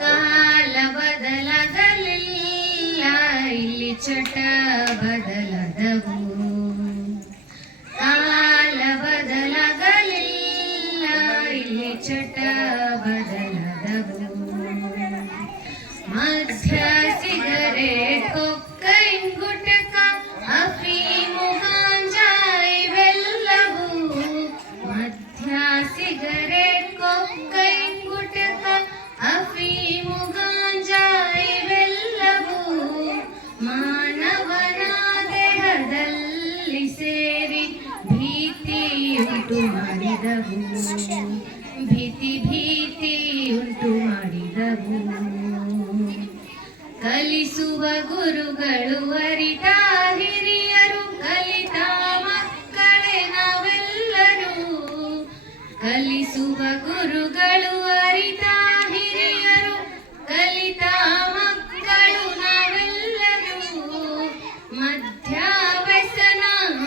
ಕಾಲ ಬದಲಾಗಲಿಲ್ಲ ಇಲ್ಲಿ ಚಟ ಬದಲಾದವು. ಕಾಲ ಬದಲಾಗಲಿಲ್ಲ ಇಲ್ಲಿ ಚಟ ಬದಲಾದವು. ಮಧ್ಯ ಸಿಗರೇಟ್ ಕೊಕ್ಕೈನ್ ಗುಟಕ ಅಫೀಮು ಗಾಂಜಾ ಇವೆಲ್ಲವೂ. ಮಧ್ಯ ಸಿಗರೇಟ್ ಕೊಕ್ಕೈನ್ ಗುಟಕ ಅಫೀಮು ಗಾಂಜಾ ಇವೆಲ್ಲವೂ ಮಾನವನ ದೇಹದಲ್ಲಿ ಸೇರಿ ಭೀತಿಯುಂಟು ಮಾಡಿದವು. ಭೀತಿಯುಂಟು ಮಾಡಿದವು. ಕಲಿಸುವ ಗುರುಗಳು ಅರಿತ ಹಿರಿಯರು, ಕಲಿತ ಮಕ್ಕಳೇ ನಾವೆಲ್ಲರೂ. ಕಲಿಸುವ ಗುರುಗಳು ಅರಿತ ಹಿರಿಯರು, ಕಲಿತ ಮಕ್ಕಳು ನಾವೆಲ್ಲರೂ. ಮದ್ಯವ್ಯಸನ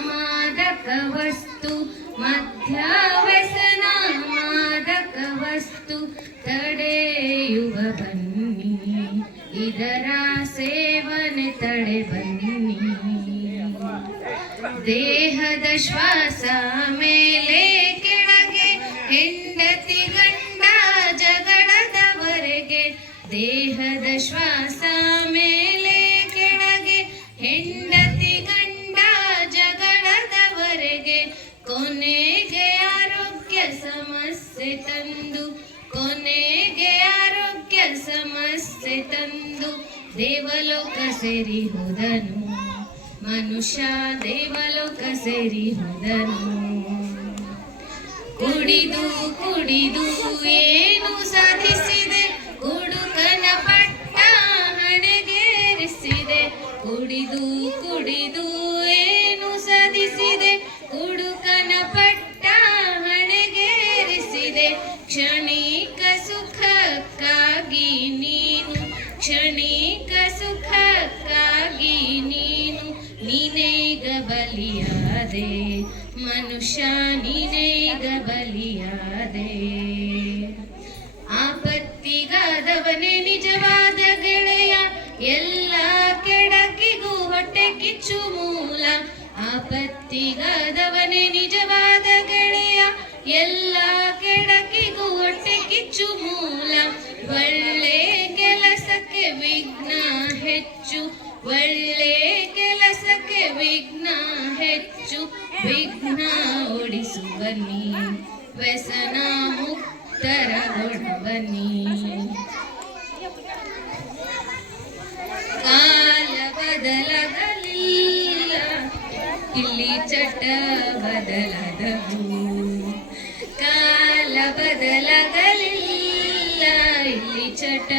ಮಾದಕ ವಸ್ತು, ಮದ್ಯವ್ಯಸನ ಮಾದಕ ವಸ್ತು ತಡೆಯುವ ಬನ್ನಿ, ಇದರ ಸೇವನೆ ತಡೆ ಬನ್ನಿ. ದೇಹದ ಶ್ವಾಸ ಮೇಲೆ ಕೆಳಗೆ, ಹೆಂಡತಿ ಗಂಡ ಜಗಳದವರೆಗೆ. ದೇಹದ ಶ್ವಾಸ ಮೇಲೆ ಕೆಳಗೆ, ಹೆಂಡತಿ ಗಂಡ ಜಗಳದವರೆಗೆ. ಕೊನೆಗೆ ಆರೋಗ್ಯ ಸಮಸ್ಯೆ ತಂದು, ಕೊನೆಗೆ ಆರೋಗ್ಯ ಸಮಸ್ಯೆ ತಂದು ದೇವಲೋಕ ಸೇರಿ ಹೋದನು. ಮನುಷ್ಯ ದೇವಲೋಕ ಸೇರಿ ಹೋದನು. ಕುಡಿದು ಕುಡಿದು ಏನು ಸಾಧಿಸಿದೆ, ಕುಡುಕನ ಪಟ್ಟ ಹಣೆಗೇರಿಸಿದೆ. ಕುಡಿದು ಕುಡಿದು ಏನು ಸಾಧಿಸಿದೆ, ಕುಡುಕನ ಪಟ್ಟ ಹಣೆಗೇರಿಸಿದೆ. ಕ್ಷಣಿಕ ಸುಖಕ್ಕಾಗಿ ನೀನು, ಕ್ಷಣಿಕ ಸುಖಕ್ಕಾಗಿ ನೀನು, ನೀನೇಗ ಬಲಿಯಾದೆ ಮನುಷ್ಯ, ನೀನೇಗ ಬಲಿಯಾದೆ. ಆಪತ್ತಿಗಾದವನೇ ನಿಜವಾದ ಗೆಳೆಯ, ಎಲ್ಲ ಕೆಡಕಿಗೂ ಹೊಟ್ಟೆ ಕಿಚ್ಚು ಮೂಲ. ಆಪತ್ತಿಗಾದವನೇ ನಿಜವಾದ ಗೆಳೆಯ, ಎಲ್ಲ ಕೆಡಕಿಗೂ ಹೊಟ್ಟೆ ಕಿಚ್ಚು ಮೂಲ. ಒಳ್ಳೆ ಕೆಲಸಕ್ಕೆ ವಿಘ್ನ ಹೆಚ್ಚು, ಒಳ್ಳೆ ಕೆಲಸಕ್ಕೆ ವಿಘ್ನ ಹೆಚ್ಚು. ವಿಘ್ನ ಓಡಿಸು ಬನ್ನಿ, ವ್ಯಸನ ಮುಕ್ತರಗೊಡ ಬನ್ನಿ. ಕಾಲ ಬದಲಾಗಲಿಲ್ಲ ಇಲ್ಲಿ ಚಟ ಬದಲಾದವು. ಕಾಲ ಬದಲಾಗಲಿಲ್ಲ ಇಲ್ಲಿ ಚಟ